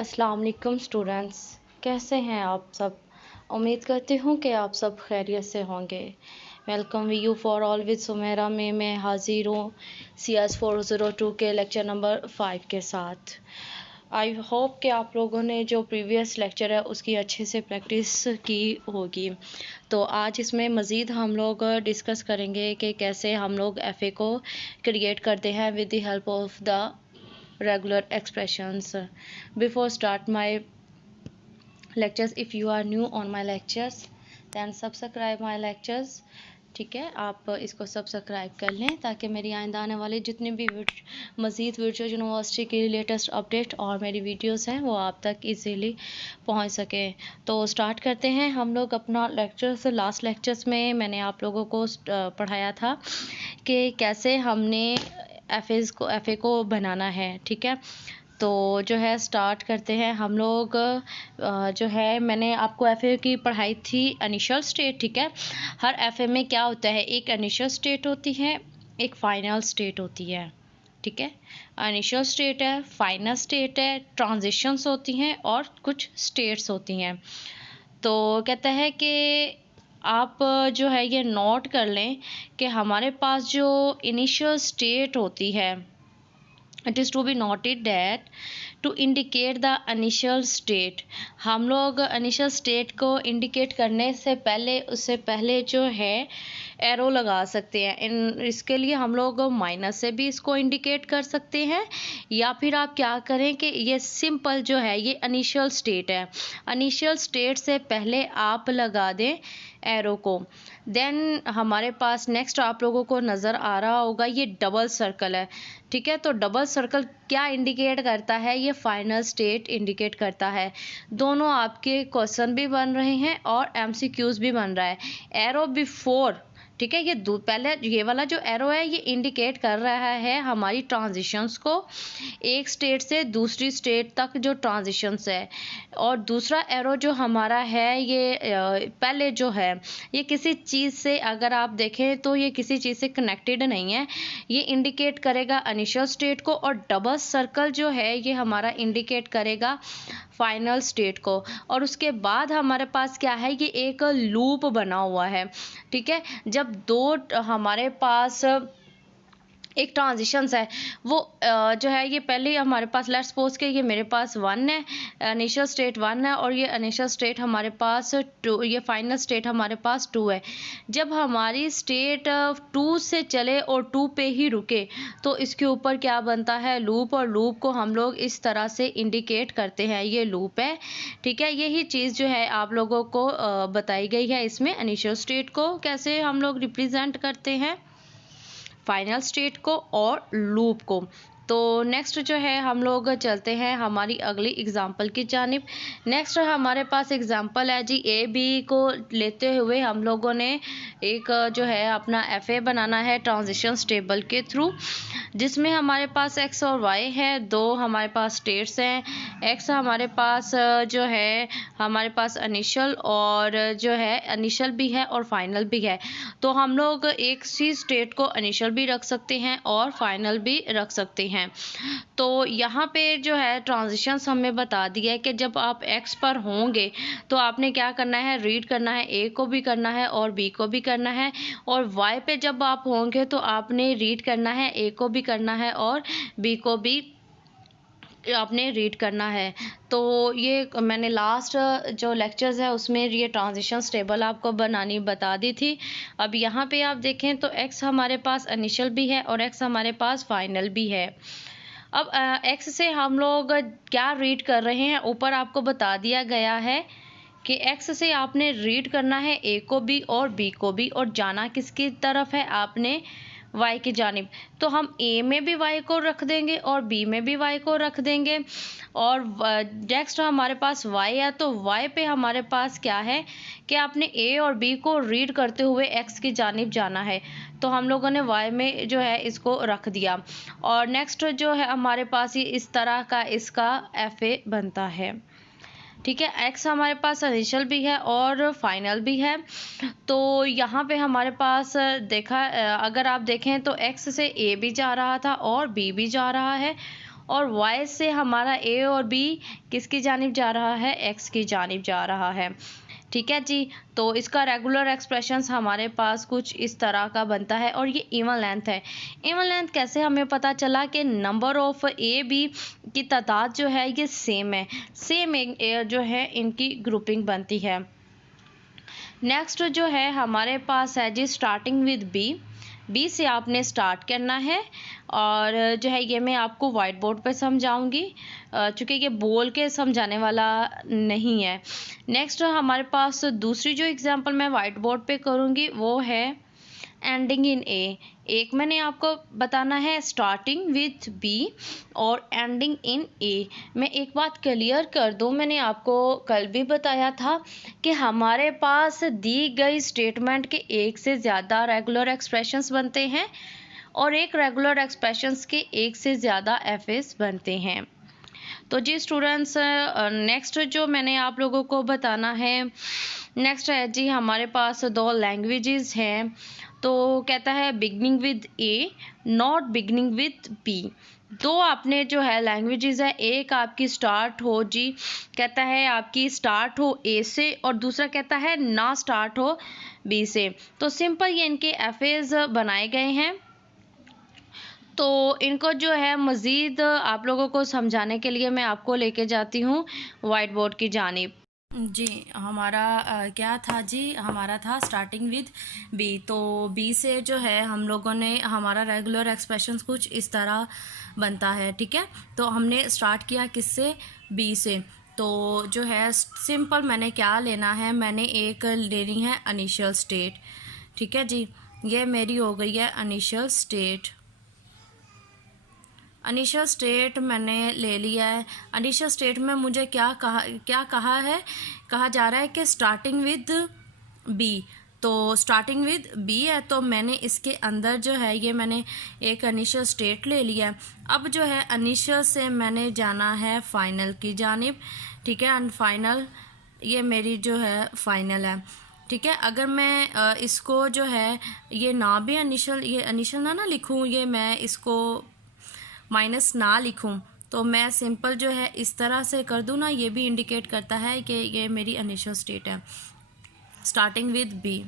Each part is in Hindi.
अस्सलाम वालेकुम स्टूडेंट्स, कैसे हैं आप सब। उम्मीद करती हूँ कि आप सब खैरियत से होंगे। Welcome you for all with Sumera में मैं हाजिर हूँ CS402 के लेक्चर नंबर 5 के साथ। आई होप कि आप लोगों ने जो प्रीवियस लेक्चर है उसकी अच्छे से प्रैक्टिस की होगी। तो आज इसमें मज़ीद हम लोग डिस्कस करेंगे कि कैसे हम लोग FA को क्रिएट करते हैं with the help of the regular expressions. Before start my lectures, if you are new on my lectures then subscribe my lectures। ठीक है, आप इसको सब्सक्राइब कर लें ताकि मेरी आइंदा आने वाली जितनी भी मज़ीद वर्चुअल यूनिवर्सिटी की लेटेस्ट अपडेट और मेरी वीडियोस हैं वो आप तक इजीली पहुंच सके। तो स्टार्ट करते हैं हम लोग अपना लेक्चर्स। लास्ट लेक्चर्स में मैंने आप लोगों को पढ़ाया था कि कैसे हमने FA को बनाना है। ठीक है, तो जो है स्टार्ट करते हैं हम लोग। जो है मैंने आपको FA की पढ़ाई थी इनिशियल स्टेट। ठीक है, हर FA में क्या होता है, एक इनिशियल स्टेट होती है, एक फाइनल स्टेट होती है। ठीक है, इनिशियल स्टेट है, फाइनल स्टेट है, ट्रांजिशंस होती हैं और कुछ स्टेट्स होती हैं। तो कहता है कि आप जो है ये नोट कर लें कि हमारे पास जो इनिशियल स्टेट होती है, it is to be noted that to indicate the initial state, हम लोग इनिशियल स्टेट को इंडिकेट करने से पहले उससे पहले जो है एरो लगा सकते हैं। इसके लिए हम लोग माइनस से भी इसको इंडिकेट कर सकते हैं, या फिर आप क्या करें कि ये सिंपल जो है ये इनिशियल स्टेट है, इनिशियल स्टेट से पहले आप लगा दें एरो को। देन हमारे पास नेक्स्ट आप लोगों को नज़र आ रहा होगा ये डबल सर्कल है। ठीक है, तो डबल सर्कल क्या इंडिकेट करता है, ये फाइनल स्टेट इंडिकेट करता है। दोनों आपके क्वेश्चन भी बन रहे हैं और MCQs भी बन रहा है। एरो बिफोर, ठीक है, ये पहले ये वाला जो एरो है ये इंडिकेट कर रहा है हमारी ट्रांजिशंस को, एक स्टेट से दूसरी स्टेट तक जो ट्रांजिशंस है। और दूसरा एरो जो हमारा है ये पहले जो है ये किसी चीज़ से, अगर आप देखें तो ये किसी चीज़ से कनेक्टेड नहीं है, ये इंडिकेट करेगा इनिशियल स्टेट को। और डबल सर्कल जो है ये हमारा इंडिकेट करेगा फाइनल स्टेट को। और उसके बाद हमारे पास क्या है, ये एक लूप बना हुआ है। ठीक है, जब दो हमारे पास एक ट्रांजिशंस है वो जो है ये पहले हमारे पास, लेट्स सपोज के ये मेरे पास 1 है, इनिशियल स्टेट 1 है और ये इनिशियल स्टेट हमारे पास 2, ये फाइनल स्टेट हमारे पास 2 है। जब हमारी स्टेट 2 से चले और 2 पे ही रुके तो इसके ऊपर क्या बनता है, लूप। और लूप को हम लोग इस तरह से इंडिकेट करते हैं, ये लूप है। ठीक है, यही चीज़ जो है आप लोगों को बताई गई है इसमें। इनिशियल स्टेट को कैसे हम लोग रिप्रेजेंट करते हैं, फाइनल स्टेट को और लूप को। तो नेक्स्ट जो है हम लोग चलते हैं हमारी अगली एग्जांपल की जानिब। नेक्स्ट हमारे पास एग्जांपल है जी AB को लेते हुए हम लोगों ने एक जो है अपना FA बनाना है ट्रांजिशन टेबल के थ्रू, जिसमें हमारे पास X और Y है, दो हमारे पास स्टेट्स हैं। X हमारे पास जो है हमारे पास इनिशियल और जो है इनिशियल भी है और फाइनल भी है। तो हम लोग एक सी स्टेट को इनिशियल भी रख सकते हैं और फाइनल भी रख सकते हैं। तो यहाँ पे जो है ट्रांजिशंस हमें बता दिया है कि जब आप X पर होंगे तो आपने क्या करना है, रीड करना है, A को भी करना है और B को भी करना है। और Y पे जब आप होंगे तो आपने रीड करना है, A को भी करना है और B को भी आपने रीड करना है। तो ये मैंने लास्ट जो लेक्चर्स है उसमें ये ट्रांजिशन टेबल आपको बनानी बता दी थी। अब यहाँ पे आप देखें तो X हमारे पास इनिशियल भी है और X हमारे पास फाइनल भी है। अब X से हम लोग क्या रीड कर रहे हैं, ऊपर आपको बता दिया गया है कि X से आपने रीड करना है A को भी और B को भी, और जाना किसकी तरफ है, आपने Y की जानिब। तो हम A में भी Y को रख देंगे और B में भी Y को रख देंगे। और नेक्स्ट हमारे पास Y है, तो Y पे हमारे पास क्या है कि आपने A और B को रीड करते हुए X की जानिब जाना है। तो हम लोगों ने Y में जो है इसको रख दिया। और नेक्स्ट जो है हमारे पास ये इस तरह का इसका FA बनता है। ठीक है, X हमारे पास इनिशियल भी है और फाइनल भी है। तो यहाँ पे हमारे पास अगर आप देखें तो X से A भी जा रहा था और B भी जा रहा है, और वाई से हमारा ए और बी किसकी जानिब जा रहा है, एक्स की जानिब जा रहा है। ठीक है जी, तो इसका रेगुलर एक्सप्रेशंस हमारे पास कुछ इस तरह का बनता है और ये इवन लेंथ है। इवन लेंथ कैसे हमें पता चला कि नंबर ऑफ ए बी की तादाद जो है ये सेम है, सेम जो है इनकी ग्रुपिंग बनती है। नेक्स्ट जो है हमारे पास है जी स्टार्टिंग विद बी से आपने स्टार्ट करना है और जो है ये मैं आपको वाइट बोर्ड पे समझाऊंगी चूँकि ये बोल के समझाने वाला नहीं है। नेक्स्ट हमारे पास दूसरी जो एग्जांपल मैं वाइट बोर्ड पे करूँगी वो है एंडिंग इन ए। एक मैंने आपको बताना है स्टार्टिंग विथ बी और एंडिंग इन ए। मैं एक बात क्लियर कर दूं, मैंने आपको कल भी बताया था कि हमारे पास दी गई स्टेटमेंट के एक से ज़्यादा रेगुलर एक्सप्रेशंस बनते हैं और एक रेगुलर एक्सप्रेशंस के एक से ज़्यादा एफएस बनते हैं। तो जी स्टूडेंट्स, नेक्स्ट जो मैंने आप लोगों को बताना है, नेक्स्ट है जी हमारे पास दो लैंग्वेजेस हैं। तो कहता है beginning with A not beginning with B. दो आपने जो है लैंग्वेजेस है, एक आपकी स्टार्ट हो जी, कहता है आपकी स्टार्ट हो ए से और दूसरा कहता है ना स्टार्ट हो बी से। तो सिंपल ये इनके एफएज बनाए गए हैं। तो इनको जो है मज़ीद आप लोगों को समझाने के लिए मैं आपको लेके जाती हूँ वाइट बोर्ड की जानिब। जी हमारा क्या था जी, हमारा था स्टार्टिंग विद बी। तो बी से जो है हम लोगों ने हमारा रेगुलर एक्सप्रेशंस कुछ इस तरह बनता है। ठीक है, तो हमने स्टार्ट किया किससे, बी से। तो जो है सिंपल मैंने क्या लेना है, मैंने एक लेनी है इनिशियल स्टेट। ठीक है जी, ये मेरी हो गई है इनिशियल स्टेट। इनिशियल स्टेट मैंने ले लिया है। इनिशियल स्टेट में मुझे क्या कहा है, कहा जा रहा है कि स्टार्टिंग विद बी। तो स्टार्टिंग विद बी है तो मैंने इसके अंदर जो है ये मैंने एक इनिशियल स्टेट ले लिया है। अब जो है इनिशियल से मैंने जाना है फाइनल की जानिब। ठीक है, एंड फाइनल ये मेरी जो है फाइनल है। ठीक है, अगर मैं इसको जो है ये ना भी इनिशियल, ये इनिशियल ना लिखूँ, ये मैं इसको माइनस ना लिखूं, तो मैं सिंपल जो है इस तरह से कर दूं ना, ये भी इंडिकेट करता है कि ये मेरी इनिशियल स्टेट है स्टार्टिंग विद बी।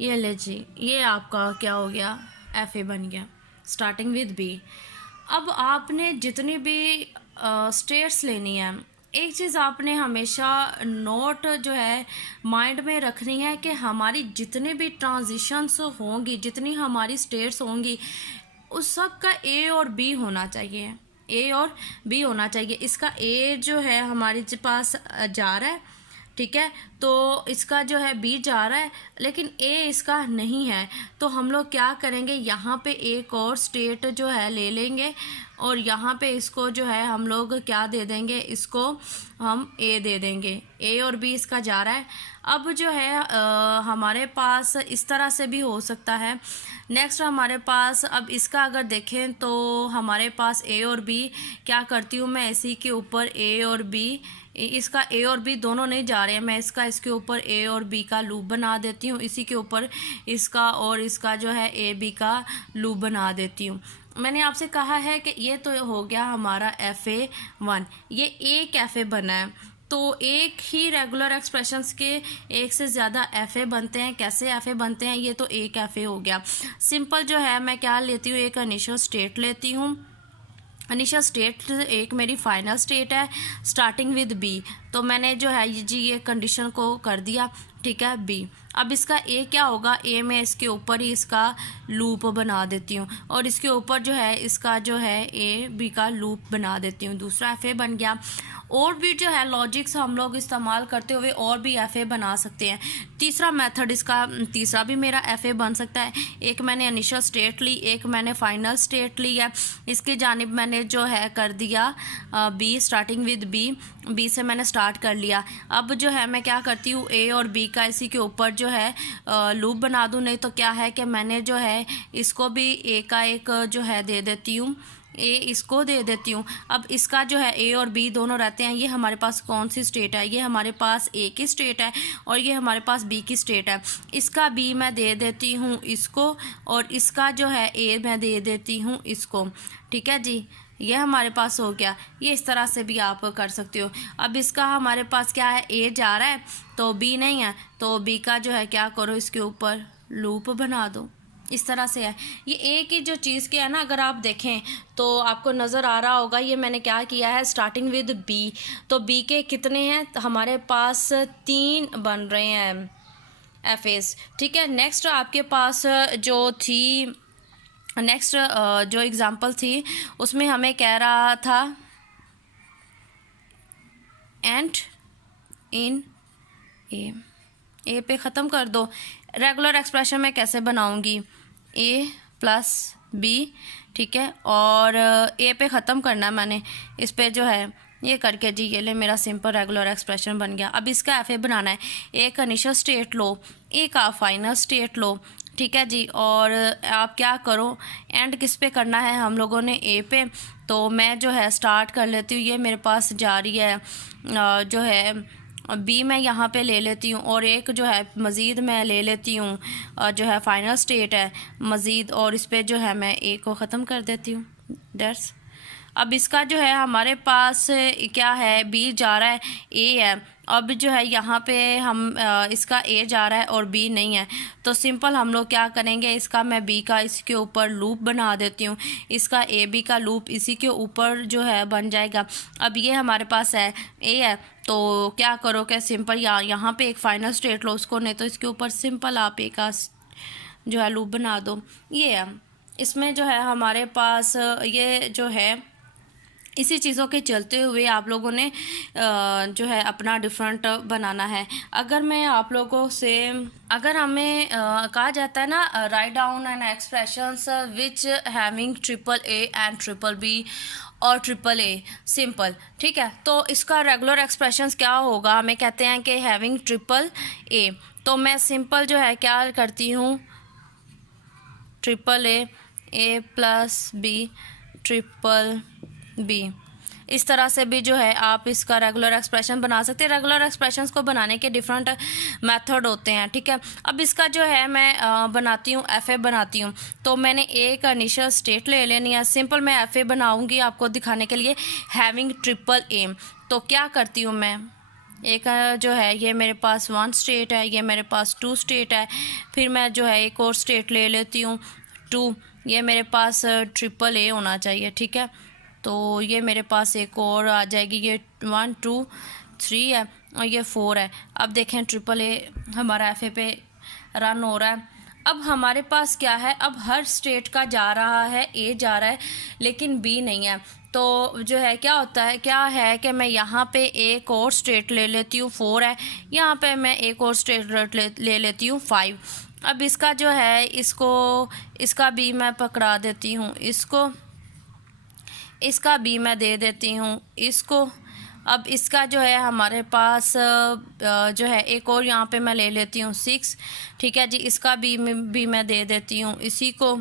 ये ले जी, ये आपका क्या हो गया, एफ ए बन गया स्टार्टिंग विद बी। अब आपने जितनी भी स्टेट्स लेनी है, एक चीज़ आपने हमेशा नोट जो है माइंड में रखनी है कि हमारी जितने भी ट्रांजिशंस होंगी, जितनी हमारी स्टेट्स होंगी, उस सब का ए और बी होना चाहिए, ए और बी होना चाहिए। इसका ए जो है हमारे पास जा रहा है, ठीक है, तो इसका जो है बी जा रहा है लेकिन ए इसका नहीं है। तो हम लोग क्या करेंगे, यहाँ पे एक और स्टेट जो है ले लेंगे और यहाँ पे इसको जो है हम लोग क्या दे देंगे, इसको हम ए दे देंगे। ए और बी इसका जा रहा है। अब जो है हमारे पास इस तरह से भी हो सकता है। नेक्स्ट हमारे पास अब इसका अगर देखें तो हमारे पास ए और बी क्या करती हूँ मैं, इसी के ऊपर ए और बी, इसका ए और बी दोनों नहीं जा रहे हैं, मैं इसके ऊपर ए और बी का लूप बना देती हूँ, इसी के ऊपर इसका और इसका जो है ए बी का लूप बना देती हूँ। मैंने आपसे कहा है कि ये तो हो गया हमारा FA1, ये एक FA बना है। तो एक ही रेगुलर एक्सप्रेशंस के एक से ज़्यादा FA बनते हैं। कैसे FA बनते हैं, ये तो एक FA हो गया। सिंपल जो है मैं क्या लेती हूँ, एक इनिशियल स्टेट लेती हूँ। इनिशियल स्टेट एक मेरी फाइनल स्टेट है स्टार्टिंग विद बी। तो मैंने जो है जी ये कंडीशन को कर दिया, ठीक है, बी। अब इसका ए क्या होगा, ए में इसके ऊपर ही इसका लूप बना देती हूँ और इसके ऊपर जो है इसका जो है ए बी का लूप बना देती हूँ, दूसरा FA बन गया। और भी जो है लॉजिक्स हम लोग इस्तेमाल करते हुए और भी FA बना सकते हैं। तीसरा मेथड इसका, तीसरा भी मेरा FA बन सकता है। एक मैंने इनिशियल स्टेट ली, एक मैंने फाइनल स्टेट ली है, इसकी जानिब मैंने जो है कर दिया B, starting with B, B से मैंने स्टार्ट कर लिया। अब जो है मैं क्या करती हूँ, ए और बी का इसी के ऊपर जो है लूप बना दूँ, नहीं तो क्या है कि मैंने जो है इसको भी ए का एक जो है दे देती हूँ, ए इसको दे देती हूँ। अब इसका जो है ए और बी दोनों रहते हैं, ये हमारे पास कौन सी स्टेट है, ये हमारे पास ए की स्टेट है और ये हमारे पास बी की स्टेट है। इसका बी मैं दे देती हूँ इसको और इसका जो है ए मैं दे देती हूँ इसको। ठीक है जी, ये हमारे पास हो गया। ये इस तरह से भी आप कर सकते हो। अब इसका हमारे पास क्या है, ए जा रहा है तो बी नहीं है, तो बी का जो है क्या करो, इसके ऊपर लूप बना दो। इस तरह से है। ये ए की जो चीज़ के है ना, अगर आप देखें तो आपको नज़र आ रहा होगा, ये मैंने क्या किया है, स्टार्टिंग विद बी। तो बी के कितने हैं हमारे पास, 3 बन रहे हैं एफ एस। ठीक है, नेक्स्ट आपके पास जो थी, नेक्स्ट जो एग्ज़ाम्पल थी उसमें हमें कह रहा था एंड इन ए पे ख़त्म कर दो। रेगुलर एक्सप्रेशन में कैसे बनाऊंगी, ए प्लस बी, ठीक है, और ए पे ख़त्म करना है मैंने, इस पे जो है ये करके जी, ये ले मेरा सिंपल रेगुलर एक्सप्रेशन बन गया। अब इसका एफ ए बनाना है। ए का इनिशियल स्टेट लो, ए का फाइनल स्टेट लो, ठीक है जी, और आप क्या करो, एंड किस पे करना है हम लोगों ने, ए पे। तो मैं जो है स्टार्ट कर लेती हूँ, ये मेरे पास जारी है जो है बी मैं यहाँ पे ले लेती हूँ और एक जो है मज़ीद मैं ले लेती हूँ जो है फाइनल स्टेट है मज़ीद, और इस पे जो है मैं ए को ख़त्म कर देती हूँ। दैट्स। अब इसका जो है हमारे पास क्या है, बी जा रहा है, ए है। अब जो है यहाँ पे हम इसका ए जा रहा है और बी नहीं है, तो सिंपल हम लोग क्या करेंगे, इसका मैं बी का इसके ऊपर लूप बना देती हूँ, इसका ए बी का लूप इसी के ऊपर जो है बन जाएगा। अब ये हमारे पास है ए है, तो क्या करो कि सिंपल यहाँ पे एक फाइनल स्टेट लो उसको, नहीं तो इसके ऊपर सिंपल आप ए का जो है लूप बना दो। ये है, इसमें जो है हमारे पास ये जो है इसी चीज़ों के चलते हुए आप लोगों ने जो है अपना डिफरेंट बनाना है। अगर मैं आप लोगों से, अगर हमें कहा जाता है ना, write down an expressions which having triple A and triple B और ट्रिपल ए सिंपल, ठीक है, तो इसका रेगुलर एक्सप्रेशंस क्या होगा, हमें कहते हैं कि हैविंग ट्रिपल ए, तो मैं सिंपल जो है क्या करती हूँ, triple A plus B triple B, इस तरह से भी जो है आप इसका रेगुलर एक्सप्रेशन बना सकते हैं। रेगुलर एक्सप्रेशंस को बनाने के डिफरेंट मेथड होते हैं, ठीक है। अब इसका जो है मैं बनाती हूँ, एफ ए बनाती हूँ, तो मैंने ए का इनिशियल स्टेट ले लेनी है। सिंपल मैं एफ ए बनाऊँगी आपको दिखाने के लिए, हैविंग ट्रिपल ए। तो क्या करती हूँ मैं, एक जो है ये मेरे पास 1 स्टेट है, ये मेरे पास 2 स्टेट है, फिर मैं जो है एक और स्टेट ले लेती हूँ 2, ये मेरे पास ट्रिपल ए होना चाहिए, ठीक है। तो ये मेरे पास एक और आ जाएगी, ये 1 2 3 है और ये 4 है। अब देखें ट्रिपल ए हमारा एफ ए पे रन हो रहा है। अब हमारे पास क्या है, अब हर स्टेट का जा रहा है, ए जा रहा है लेकिन बी नहीं है, तो जो है क्या होता है, क्या है कि मैं यहाँ पे एक और स्टेट ले लेती हूँ, 4 है, यहाँ पे मैं एक और स्टेट ले लेती हूँ 5। अब इसका जो है इसका बी मैं पकड़ा देती हूँ इसको, इसका बी मैं दे देती हूँ इसको। अब इसका जो है हमारे पास जो है एक और यहाँ पे मैं ले लेती हूँ 6, ठीक है जी, इसका बी मैं दे देती हूँ इसी को,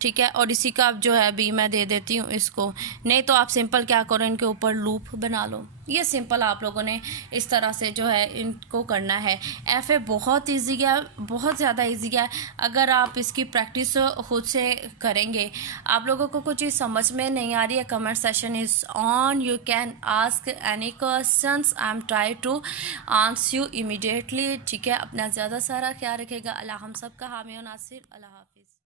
ठीक है, और इसी का जो है बी मैं दे देती हूँ इसको। नहीं तो आप सिंपल क्या करो, इनके ऊपर लूप बना लो। ये सिंपल आप लोगों ने इस तरह से जो है इनको करना है। एफ ए बहुत ईजी है, बहुत ज़्यादा ईजी है। अगर आप इसकी प्रैक्टिस खुद से करेंगे, आप लोगों को कुछ चीज़ समझ में नहीं आ रही है, comment session is on, you can ask any questions, I am try to answer you immediately, ठीक है। अपना ज़्यादा सारा ख्याल रखेगा। अल्लाह हम सब का हामी और नासिर। अल्लाह।